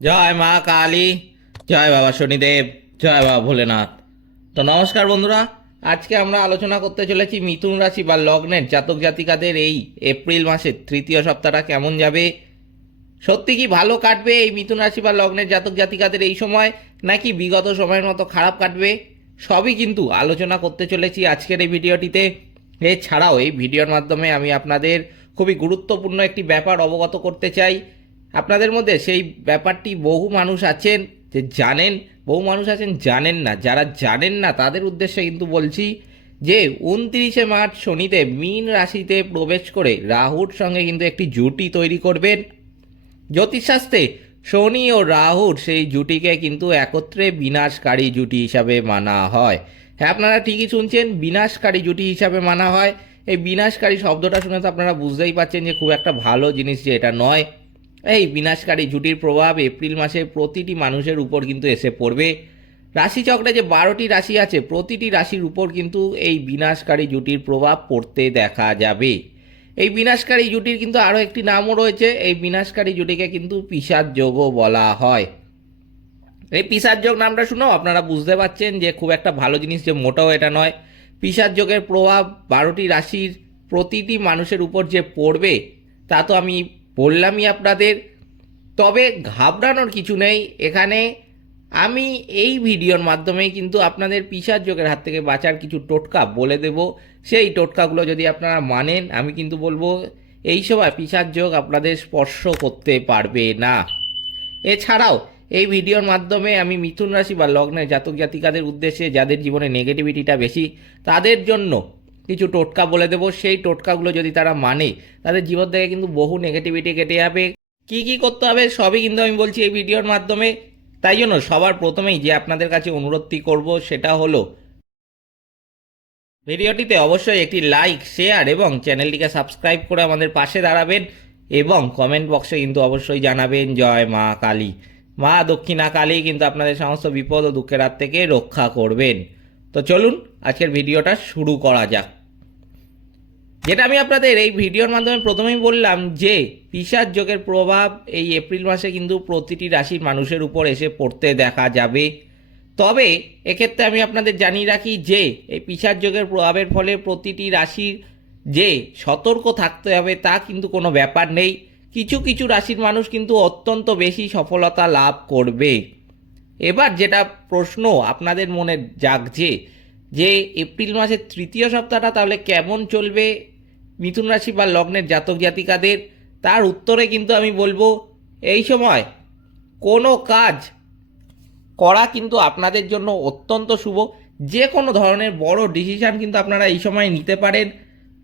জয় মা কালী, জয় বাবা শনিদেব, জয় বাবা ভোলেনাথ। তো নমস্কার বন্ধুরা, আজকে আমরা আলোচনা করতে চলেছি মিথুন রাশি বা লগ্নের জাতক জাতিকাদের এই এপ্রিল মাসের তৃতীয় সপ্তাহটা কেমন যাবে? সত্যি কি ভালো কাটবে এই মিথুন রাশি বা লগ্নের জাতক জাতিকাদের এই সময়, নাকি বিগত সময়ের মতো খারাপ কাটবে? সবই কিন্তু আলোচনা করতে চলেছি আজকের এই ভিডিওটিতে। এছাড়াও এই ভিডিওর মাধ্যমে আমি আপনাদের খুবই গুরুত্বপূর্ণ একটি ব্যাপার অবগত করতে চাই। আপনাদের মধ্যে সেই ব্যাপারটি বহু মানুষ আছেন যে জানেন, বহু মানুষ আছেন জানেন না। যারা জানেন না, তাদের উদ্দেশ্যে কিন্তু বলছি যে উনত্রিশে মার্চ শনিতে মীন রাশিতে প্রবেশ করে রাহুর সঙ্গে কিন্তু একটি জুটি তৈরি করবেন। জ্যোতিষশাস্ত্রে শনি ও রাহুর সেই জুটিকে কিন্তু একত্রে বিনাশকারী জুটি হিসাবে মানা হয়। হ্যাঁ আপনারা ঠিকই শুনছেন, বিনাশকারী জুটি হিসাবে মানা হয়। এই বিনাশকারী শব্দটা শুনে তো আপনারা বুঝতেই পারছেন যে খুব একটা ভালো জিনিস যে এটা নয়। এই বিনাশকারী জুটির প্রভাব এপ্রিল মাসে প্রতিটি মানুষের উপর কিন্তু এসে পড়বে। রাশিচক্রে যে বারোটি রাশি আছে, প্রতিটি রাশির উপর কিন্তু এই বিনাশকারী জুটির প্রভাব পড়তে দেখা যাবে। এই বিনাশকারী জুটির কিন্তু আরও একটি নামও রয়েছে, এই বিনাশকারী জুটিকে কিন্তু পিসার যোগও বলা হয়। এই পিসার যোগ নামটা শুনেও আপনারা বুঝতে পারছেন যে খুব একটা ভালো জিনিস যে মোটাও এটা নয়। পিসার যোগের প্রভাব বারোটি রাশির প্রতিটি মানুষের উপর যে পড়বে, তা তো আমি বললামই আপনাদের, তবে ঘাবড়ানোর কিছু নেই। এখানে আমি এই ভিডিওর মাধ্যমেই কিন্তু আপনাদের পিসার যোগের হাত থেকে বাঁচার কিছু টোটকা বলে দেব। সেই টোটকাগুলো যদি আপনারা মানেন, আমি কিন্তু বলব, এই সময় পিসার যোগ আপনাদের স্পর্শ করতে পারবে না। এছাড়াও, এই ভিডিওর মাধ্যমে আমি মিথুন রাশি বা লগ্নের জাতক জাতিকাদের উদ্দেশ্যে যাদের জীবনে নেগেটিভিটিটা বেশি, তাদের জন্য কিছু টোটকা বলে দেবো। সেই টোটকাগুলো যদি তারা মানে তাদের জীবন থেকে কিন্তু বহু নেগেটিভিটি কেটে যাবে। কি কি করতে হবে সবই কিন্তু আমি বলছি এই ভিডিওর মাধ্যমে। তাই জন্য সবার প্রথমেই যে আপনাদের কাছে অনুরোধটি করব সেটা হলো, ভিডিওটিতে অবশ্যই একটি লাইক শেয়ার এবং চ্যানেলটিকে সাবস্ক্রাইব করে আমাদের পাশে দাঁড়াবেন এবং কমেন্ট বক্সে কিন্তু অবশ্যই জানাবেন, জয় মা কালী। মা দক্ষিণা কালী কিন্তু আপনাদের সমস্ত বিপদ ও দুঃখের হাত থেকে রক্ষা করবেন। তো চলুন আজকের ভিডিওটা শুরু করা যাক। যেটা আমি আপনাদের এই ভিডিওর মাধ্যমে প্রথমেই বললাম যে পিসার যোগের প্রভাব এই এপ্রিল মাসে কিন্তু প্রতিটি রাশির মানুষের উপর এসে পড়তে দেখা যাবে। তবে এক্ষেত্রে আমি আপনাদের জানিয়ে রাখি যে এই পিসার যোগের প্রভাবের ফলে প্রতিটি রাশির যে সতর্ক থাকতে হবে তা কিন্তু কোনো ব্যাপার নেই। কিছু কিছু রাশির মানুষ কিন্তু অত্যন্ত বেশি সফলতা লাভ করবে। এবার যেটা প্রশ্ন আপনাদের মনে জাগছে যে এপ্রিল মাসের তৃতীয় সপ্তাহটা তাহলে কেমন চলবে মিথুন রাশি বা লগ্নের জাতক জাতিকাদের, তার উত্তরে কিন্তু আমি বলব এই সময় কোনো কাজ করা কিন্তু আপনাদের জন্য অত্যন্ত শুভ। যে কোনো ধরনের বড় ডিসিশান কিন্তু আপনারা এই সময় নিতে পারেন।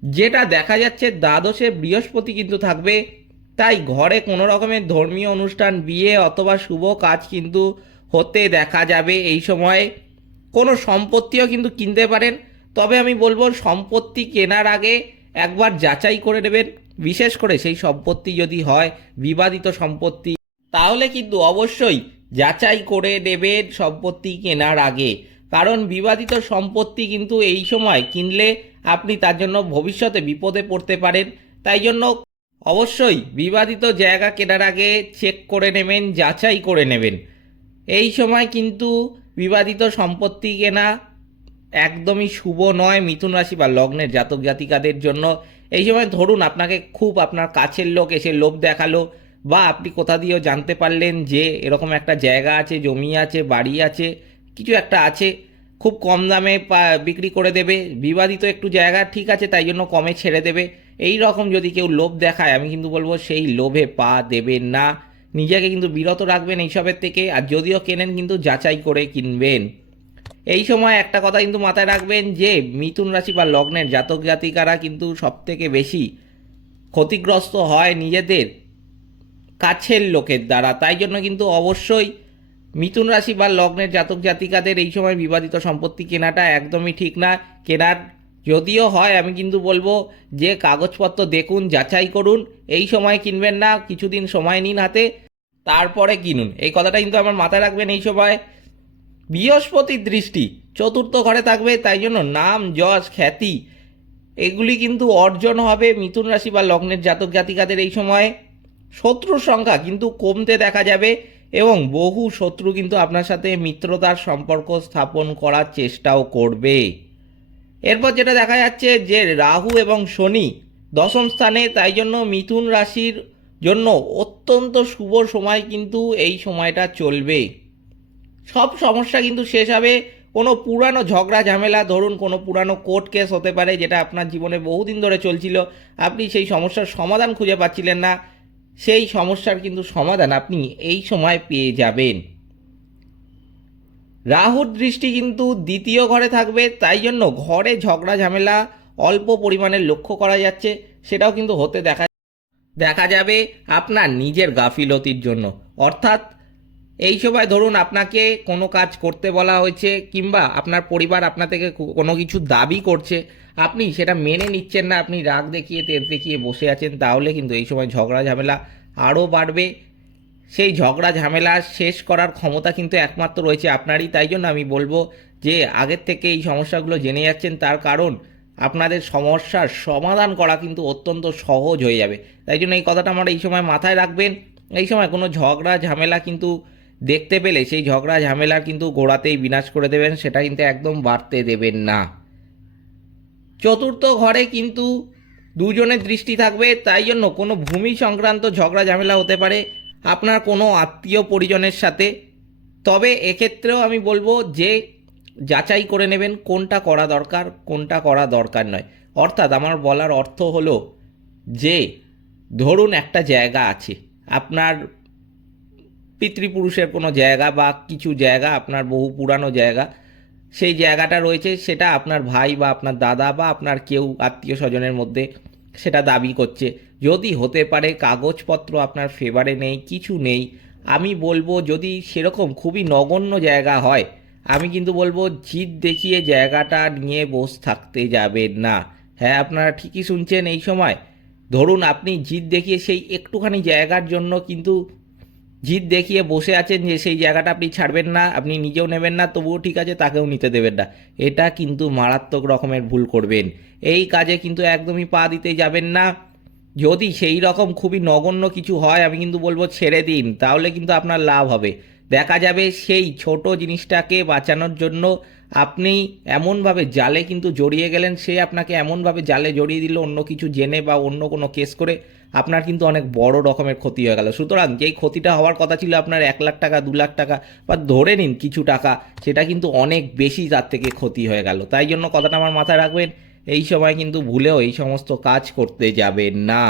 যেটা দেখা যাচ্ছে দ্বাদশে বৃহস্পতি কিন্তু থাকবে। তাই ঘরে কোনো রকমের ধর্মীয় অনুষ্ঠান, বিয়ে অথবা শুভ কাজ কিন্তু হতে দেখা যাবে এই সময়ে। কোনো সম্পত্তিও কিন্তু কিনতে পারেন। তবে আমি বলব সম্পত্তি কেনার আগে একবার যাচাই করে নেবেন। বিশেষ করে সেই সম্পত্তি যদি হয়, বিবাদিত সম্পত্তি, তাহলে কিন্তু অবশ্যই যাচাই করে নেবেন সম্পত্তি কেনার আগে। কারণ বিবাদিত সম্পত্তি কিন্তু এই সময় কিনলে আপনি তার জন্য ভবিষ্যতে বিপদে পড়তে পারেন। তাই জন্য অবশ্যই বিবাদিত জায়গা কেনার আগে চেক করে নেবেন, যাচাই করে নেবেন। এই সময় কিন্তু বিবাদিত সম্পত্তি কেনা একদমই শুভ নয় মিথুন রাশি বা লগ্নের জাতক জাতিকাদের জন্য। এই সময় ধরুন আপনাকে খুব আপনার কাছের লোক এসে লোভ দেখাল বা আপনি কোথা দিয়েও জানতে পারলেন যে এরকম একটা জায়গা আছে, জমি আছে, বাড়ি আছে, কিছু একটা আছে, খুব কম দামে বিক্রি করে দেবে, বিবাদিত একটু জায়গা ঠিক আছে তাই জন্য কমে ছেড়ে দেবে। এই রকম যদি কেউ লোভ দেখায়, আমি কিন্তু বলব সেই লোভে পা দেবেন না। নিজেকে কিন্তু বিরত রাখবেন এইসবের থেকে, আর যদিও কেনেন কিন্তু যাচাই করে কিনবেন। এই সময় একটা কথা কিন্তু মাথায় রাখবেন যে, মিথুন রাশি বা লগ্নের জাতক জাতিকারা কিন্তু সবথেকে বেশি ক্ষতিগ্রস্ত হয় নিজেদের কাছের লোকের দ্বারা। তাই জন্য কিন্তু অবশ্যই মিথুন রাশি বা লগ্নের জাতক জাতিকাদের এই সময় বিবাদিত সম্পত্তি কেনাটা একদমই ঠিক না। কেনার যদিও হয়, আমি কিন্তু বলব যে, কাগজপত্র দেখুন, যাচাই করুন, এই সময় কিনবেন না, কিছুদিন সময় নিন হাতে, তারপরে কিনুন। এই কথাটা কিন্তু আমার মাথায় রাখবেন এই সময়। বৃহস্পতির দৃষ্টি। চতুর্থ ঘরে থাকবে, তাই জন্য নাম, যশ, খ্যাতি। এগুলি কিন্তু অর্জন হবে মিথুন রাশি বা লগ্নের জাতক জাতিকাদের এই সময়ে। শত্রুর সংখ্যা কিন্তু কমতে দেখা যাবে এবং বহু শত্রু কিন্তু আপনার সাথে মিত্রতার সম্পর্ক স্থাপন করার চেষ্টাও করবে। এরপর যেটা দেখা যাচ্ছে যে রাহু এবং শনি দশম স্থানে, তাই জন্য মিথুন রাশির জন্য অত্যন্ত শুভ সময় কিন্তু এই সময়টা চলবে। সব সমস্যা কিন্তু শেষ হবে। কোনো পুরানো ঝগড়া, ঝামেলা, ধরুন কোনো পুরানো কোর্ট কেস হতে পারে, যেটা আপনার জীবনে বহুদিন ধরে চলছিল, আপনি সেই সমস্যার সমাধান খুঁজে পাচ্ছিলেন না। সেই সমস্যার কিন্তু সমাধান আপনি এই সময় পেয়ে যাবেন। রাহুর দৃষ্টি কিন্তু দ্বিতীয় ঘরে থাকবে, তাই জন্য ঘরে ঝগড়া, ঝামেলা অল্প পরিমাণে লক্ষ্য করা যাচ্ছে, সেটাও কিন্তু হতে দেখা দেখা যাবে আপনার নিজের গাফিলতির জন্য। অর্থাৎ এই সময় ধরুন আপনাকে কোনো কাজ করতে বলা হয়েছে কিংবা আপনার পরিবার আপনার থেকে কোনো কিছু দাবি করছে, আপনি সেটা মেনে নিচ্ছেন না, আপনি রাগ দেখিয়ে, তেজ দেখিয়ে বসে আছেন, তাহলে কিন্তু এই সময় ঝগড়া ঝামেলা আরও বাড়বে। সেই ঝগড়া ঝামেলা শেষ করার ক্ষমতা কিন্তু একমাত্র রয়েছে আপনারই, তাই জন্য আমি বলব যে আগের থেকে এই সমস্যাগুলো জেনে যাচ্ছেন, তার কারণ আপনাদের সমস্যার সমাধান করা কিন্তু অত্যন্ত সহজ হয়ে যাবে। তাই জন্য এই কথাটা আমরা এই সময় মাথায় রাখবেন। এই সময় কোনো ঝগড়া ঝামেলা কিন্তু দেখতে পেলে সেই ঝগড়া ঝামেলা কিন্তু গোড়াতেই বিনাশ করে দেবেন, সেটা কিন্তু একদম বাড়তে দেবেন না। চতুর্থ ঘরে কিন্তু দুজনের দৃষ্টি থাকবে, তাই জন্য কোনো ভূমি সংক্রান্ত ঝগড়া ঝামেলা হতে পারে, আপনার কোনো আত্মীয় পরিজনের সাথে। তবে এক্ষেত্রেও আমি বলব যে যাচাই করে নেবেন কোনটা করা দরকার, কোনটা করা দরকার নয়। অর্থাৎ আমার বলার অর্থ হলো যে, ধরুন একটা জায়গা আছে, আপনার পিতৃপুরুষের কোনো জায়গা বা কিছু জায়গা, আপনার বহু পুরানো জায়গা, সেই জায়গাটা রয়েছে, সেটা আপনার ভাই বা আপনার দাদা বা আপনার কেউ আত্মীয় স্বজনের মধ্যে সেটা দাবি করছে। যদি হতে পারে কাগজপত্র আপনার ফেভারে নেই, কিছু নেই, আমি বলব যদি সেরকম খুবই নগণ্য জায়গা হয়, আমি কিন্তু বলব জিদ দেখিয়ে জায়গাটা নিয়ে বসে থাকতে যাবেন না। হ্যাঁ আপনারা ঠিকই শুনছেন এই সময়। ধরুন আপনি জিদ দেখিয়ে সেই একটুখানি জায়গার জন্য কিন্তু জিদ দেখিয়ে বসে আছেন যে সেই জায়গাটা আপনি ছাড়বেন না, আপনি নিজেও নেবেন না, তবুও ঠিক আছে, তাকেও নিতে দেবেন না। এটা কিন্তু মারাত্মক রকমের ভুল করবেন। এই কাজে কিন্তু একদমই পা দিতে যাবেন না। যদি সেই রকম খুবই নগণ্য কিছু হয়, আমি কিন্তু বলব ছেড়ে দিন, তাহলে কিন্তু আপনার লাভ হবে। দেখা যাবে সেই ছোট জিনিসটাকে বাঁচানোর জন্য আপনি এমনভাবে জালে কিন্তু জড়িয়ে গেলেন, সে আপনাকে এমনভাবে জালে জড়িয়ে দিল, অন্য কিছু জেনে বা অন্য কোনো কেস করে আপনার কিন্তু অনেক বড় রকমের ক্ষতি হয়ে গেল। সুতরাং যেই ক্ষতিটা হওয়ার কথা ছিল আপনার এক লাখ টাকা, দু লাখ টাকা বা ধরে নিন কিছু টাকা, সেটা কিন্তু অনেক বেশি তার থেকে ক্ষতি হয়ে গেল। তাই জন্য কথাটা আমার মাথায় রাখবেন, এই সময় কিন্তু ভুলেও এই সমস্ত কাজ করতে যাবেন না।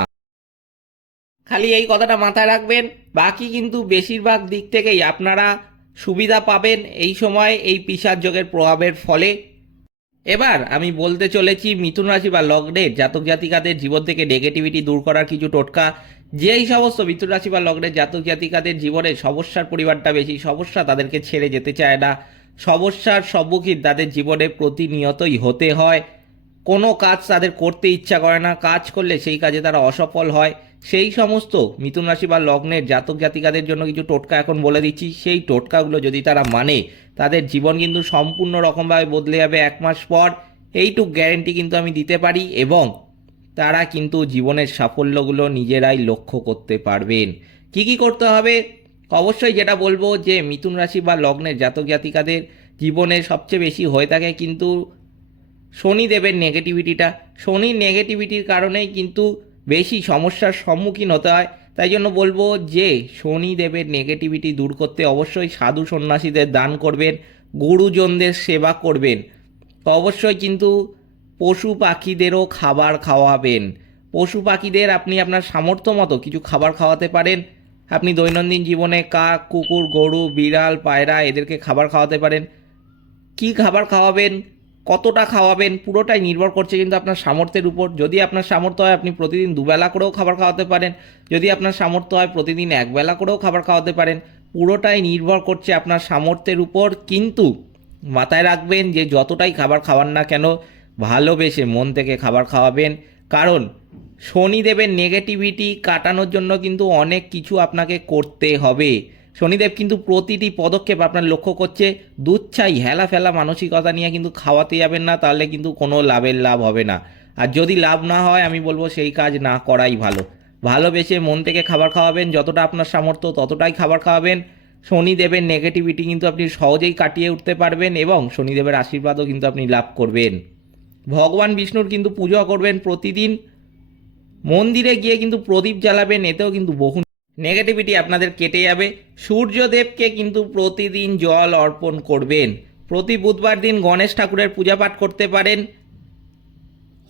খালি এই কথাটা মাথায় রাখবেন, বাকি কিন্তু বেশিরভাগ দিক থেকেই আপনারা সুবিধা পাবেন এই সময় এই পিসার যোগের প্রভাবের ফলে। এবার আমি বলতে চলেছি মিথুন রাশি বা লগ্নের জাতক জাতিকাদের জীবন থেকে নেগেটিভিটি দূর করার কিছু টোটকা। যেই সমস্ত মিথুন রাশি বা লগ্নের জাতক জাতিকাদের জীবনে সমস্যার পরিমাণটা বেশি, সমস্যা তাদেরকে ছেড়ে যেতে চায় না। সমস্যার সম্মুখীন তাদের জীবনে প্রতিনিয়তই হতে হয়। কোনো কাজ তাদের করতে ইচ্ছা করে না, কাজ করলে সেই কাজে তারা অসফল হয়। সেই সমস্ত মিথুন রাশি বা লগ্নের জাতক জাতিকাদের জন্য কিছু টোটকা এখন বলে দিচ্ছি। সেই টোটকাগুলো যদি তারা মানে তাদের জীবন কিন্তু সম্পূর্ণ রকমভাবে বদলে যাবে এক মাস পর। এইটুক গ্যারেন্টি কিন্তু আমি দিতে পারি এবং তারা কিন্তু জীবনের সাফল্যগুলো নিজেরাই লক্ষ্য করতে পারবেন। কি কি করতে হবে? অবশ্যই যেটা বলব যে মিথুন রাশি বা লগ্নের জাতক জাতিকাদের জীবনে সবচেয়ে বেশি হয়ে থাকে কিন্তু শনিদেবের নেগেটিভিটিটা শনির নেগেটিভিটির কারণেই কিন্তু বেশি সমস্যার সম্মুখীন হতে হয়। তাই জন্য বলব যে শনিদেবের নেগেটিভিটি দূর করতে অবশ্যই সাধু সন্ন্যাসীদের দান করবেন, গুরুজনদের সেবা করবেন। তো অবশ্যই কিন্তু পশু পাখিদেরও খাবার খাওয়াবেন। পশু পাখিদের আপনি আপনার সামর্থ্য মতো কিছু খাবার খাওয়াতে পারেন। আপনি দৈনন্দিন জীবনে কাক, কুকুর, গরু, বিড়াল, পায়রা এদেরকে খাবার খাওয়াতে পারেন। কি খাবার খাওয়াবেন? কতটা খাওয়াবেন, পুরোটাই নির্ভর করছে কিন্তু আপনার সামর্থ্যের উপর। যদি আপনার সামর্থ্য হয়, আপনি প্রতিদিন দুবেলা করেও খাবার খাওয়াতে পারেন। যদি আপনার সামর্থ্য হয়, প্রতিদিন একবেলা করেও খাবার খাওয়াতে পারেন। পুরোটাই নির্ভর করছে আপনার সামর্থ্যের উপর। কিন্তু মাথায় রাখবেন যে, যতটাই খাবার খাওয়ান না কেন, ভালোবেসে মন থেকে খাবার খাওয়াবেন। কারণ শনিদেবের নেগেটিভিটি কাটানোর জন্য কিন্তু অনেক কিছু আপনাকে করতে হবে। শনিদেব কিন্তু প্রতিটি পদক্ষেপ আপনার লক্ষ্য করছে। দুচ্ছাই হেলা ফেলা মানসিকতা নিয়ে কিন্তু খাওয়াতে যাবেন না, তাহলে কিন্তু কোনো লাভের লাভ হবে না। আর যদি লাভ না হয়, আমি বলব সেই কাজ না করাই ভালো। ভালোবেসে মন থেকে খাবার খাওয়াবেন, যতটা আপনার সামর্থ্য ততটাই খাবার খাওয়াবেন। শনিদেবের নেগেটিভিটি কিন্তু আপনি সহজেই কাটিয়ে উঠতে পারবেন এবং শনিদেবের আশীর্বাদও কিন্তু আপনি লাভ করবেন। ভগবান বিষ্ণুর কিন্তু পুজো করবেন প্রতিদিন। মন্দিরে গিয়ে কিন্তু প্রদীপ জ্বালাবেন, এতেও কিন্তু বহু নেগেটিভিটি আপনাদের কেটে যাবে। সূর্যদেবকে কিন্তু প্রতিদিন জল অর্পণ করবেন। প্রতি বুধবার দিন গণেশ ঠাকুরের পূজা পাঠ করতে পারেন।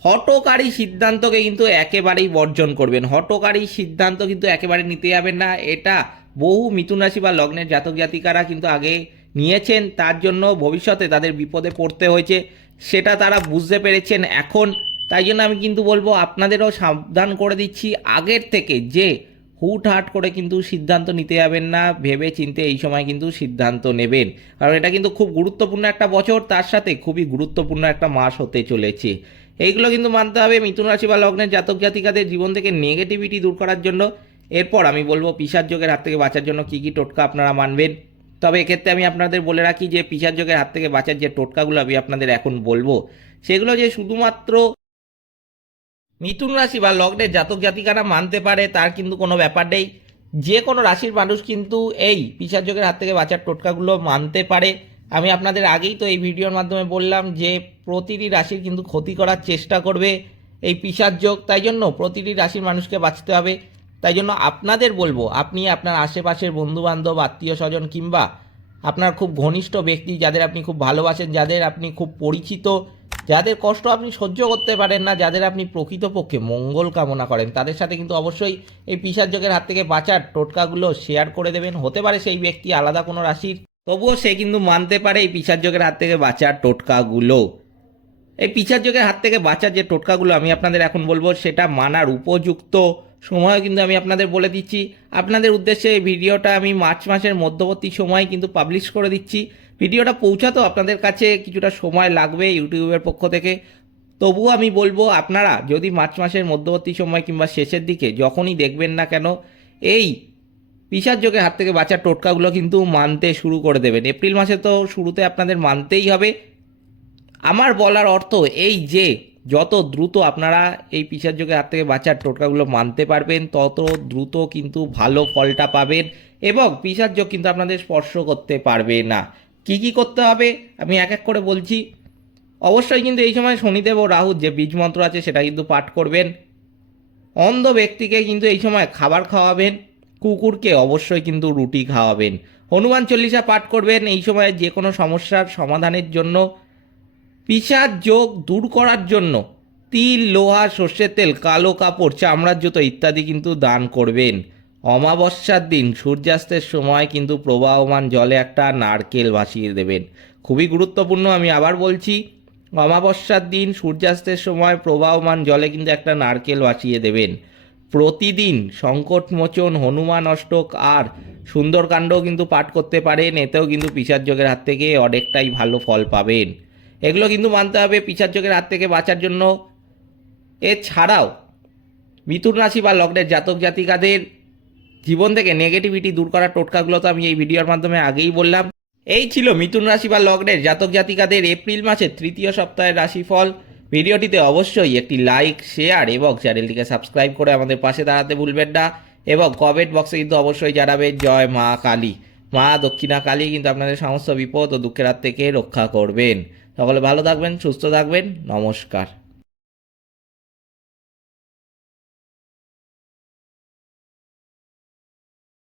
হটকারী সিদ্ধান্তকে কিন্তু একেবারেই বর্জন করবেন। হটকারী সিদ্ধান্ত কিন্তু একেবারে নিতে যাবেন না। এটা বহু মিথুন রাশি বা লগ্নের জাতক জাতিকারা কিন্তু আগে নিয়েছেন। তার জন্য ভবিষ্যতে তাদের বিপদে পড়তে হয়েছে। সেটা তারা বুঝতে পেরেছেন এখন। তাই জন্য আমি কিন্তু বলব, আপনাদেরও সাবধান করে দিচ্ছি। আগের থেকে যে হুটহাট করে কিন্তু সিদ্ধান্ত নিতে যাবেন না, ভেবে চিনতে এই সময় কিন্তু সিদ্ধান্ত নেবেন। কারণ এটা কিন্তু খুব গুরুত্বপূর্ণ একটা বছর, তার সাথে খুবই গুরুত্বপূর্ণ একটা মাস হতে চলেছে। এইগুলো কিন্তু মানতে হবে মিথুন রাশি বা লগ্নের জাতক জাতিকাদের জীবন থেকে নেগেটিভিটি দূর করার জন্য। এরপর আমি বলব পিসার যোগের হাত থেকে বাঁচার জন্য কী কী টোটকা আপনারা মানবেন। তবে এক্ষেত্রে আমি আপনাদের বলে রাখি যে পিসার যোগের হাত থেকে বাঁচার যে টোটকাগুলো আমি আপনাদের এখন বলব, সেগুলো যে শুধুমাত্র মিথুন রাশি বা লগ্নের জাতক জাতিকারা মানতে পারে, তার কিন্তু কোনো ব্যাপার নেই। যে কোনো রাশির মানুষ কিন্তু এই পিসার যোগের হাত থেকে বাঁচার টোটকাগুলো মানতে পারে। আমি আপনাদের আগেই তো এই ভিডিওর মাধ্যমে বললাম যে, প্রতিটি রাশির কিন্তু ক্ষতি করার চেষ্টা করবে এই যোগ। তাই জন্য প্রতিটি রাশির মানুষকে বাঁচতে হবে। তাই জন্য আপনাদের বলব, আপনি আপনার আশেপাশের বন্ধুবান্ধব আত্মীয় স্বজন কিংবা আপনার খুব ঘনিষ্ঠ ব্যক্তি যাদের আপনি খুব ভালোবাসেন, যাদের আপনি খুব পরিচিত যাদের কষ্ট আপনি সহ্য করতে পারেন না, যাদের আপনি প্রকৃতপক্ষে মঙ্গল কামনা করেন, তাদের সাথে কিন্তু অবশ্যই এই পিসার যোগের হাত থেকে বাঁচার টোটকাগুলো শেয়ার করে দেবেন। হতে পারে সেই ব্যক্তি আলাদা কোনো রাশির, তবুও সে কিন্তু মানতে পারে এই পিসার যোগের হাত থেকে বাঁচার টোটকাগুলো। এই পিসার যোগের হাত থেকে বাঁচার যে টোটকাগুলো আমি আপনাদের এখন বলব, সেটা মানার উপযুক্ত সময় কিন্তু আমি আপনাদের বলে দিচ্ছি। আপনাদের উদ্দেশ্যে এই ভিডিওটা আমি মার্চ মাসের মধ্যবর্তী সময় কিন্তু পাবলিশ করে দিচ্ছি। ভিডিওটা পৌঁছাতো, আপনাদের কাছে কিছুটা সময় লাগবে ইউটিউবের পক্ষ থেকে। তবুও আমি বলব, আপনারা যদি মার্চ মাসের মধ্যবর্তী সময় কিংবা শেষের দিকে যখনই দেখবেন না কেন, এই পিসার যোগের হাত থেকে বাঁচার টোটকাগুলো কিন্তু মানতে শুরু করে দেবেন। এপ্রিল মাসে তো শুরুতে আপনাদের মানতেই হবে। আমার বলার অর্থ এই যে, যত দ্রুত আপনারা এই পিসার যোগের হাত থেকে বাঁচার টোটকাগুলো মানতে পারবেন, তত দ্রুত কিন্তু ভালো ফলটা পাবেন এবং পিসার যোগ কিন্তু আপনাদের স্পর্শ করতে পারবে না। কি কি করতে হবে? আমি এক এক করে বলছি। অবশ্যই কিন্তু এই সময় শনিদেব ও রাহুর যে বীজ মন্ত্র আছে সেটা কিন্তু পাঠ করবেন। অন্ধ ব্যক্তিকে কিন্তু এই সময় খাবার খাওয়াবেন। কুকুরকে অবশ্যই কিন্তু রুটি খাওয়াবেন। হনুমান চল্লিশা পাঠ করবেন এই সময় যে কোনো সমস্যার সমাধানের জন্য। পিসার যোগ দূর করার জন্য তিল, লোহা, সর্ষের তেল, কালো কাপড়, চামড়ার জুতো ইত্যাদি কিন্তু দান করবেন। অমাবস্যার দিন সূর্যাস্তের সময় কিন্তু প্রবাহমান জলে একটা নারকেল ভাসিয়ে দেবেন। খুবই গুরুত্বপূর্ণ, আমি আবার বলছি, অমাবস্যার দিন সূর্যাস্তের সময় প্রবাহমান জলে কিন্তু একটা নারকেল ভাসিয়ে দেবেন। প্রতিদিন সংকটমোচন, হনুমান অষ্টক আর সুন্দরকাণ্ডও কিন্তু পাঠ করতে পারেন, এতেও কিন্তু পিসার যোগের হাত থেকে অনেকটাই ভালো ফল পাবেন। এগুলো কিন্তু মানতে হবে পিসার যোগের হাত থেকে বাঁচার জন্য। এছাড়াও, মিথুন রাশি বা লগ্নের জাতক জাতিকাদের জীবন থেকে নেগেটিভিটি দূর করার টোটকাগুলো তো আমি এই ভিডিওর মাধ্যমে আগেই বললাম। এই ছিল মিথুন রাশি বা লগ্নের জাতক জাতিকাদের এপ্রিল মাসের তৃতীয় সপ্তাহের রাশিফল। ভিডিওটিতে অবশ্যই একটি লাইক শেয়ার এবং চ্যানেলটিকে সাবস্ক্রাইব করে আমাদের পাশে দাঁড়াতে ভুলবেন না এবং কমেন্ট বক্সে কিন্তু অবশ্যই জানাবেন জয় মা কালী। মা দক্ষিণা কালী কিন্তু আপনাদের সমস্ত বিপদ ও দুঃখের হাত থেকে রক্ষা করবেন। সকলে ভালো থাকবেন, সুস্থ থাকবেন, নমস্কার।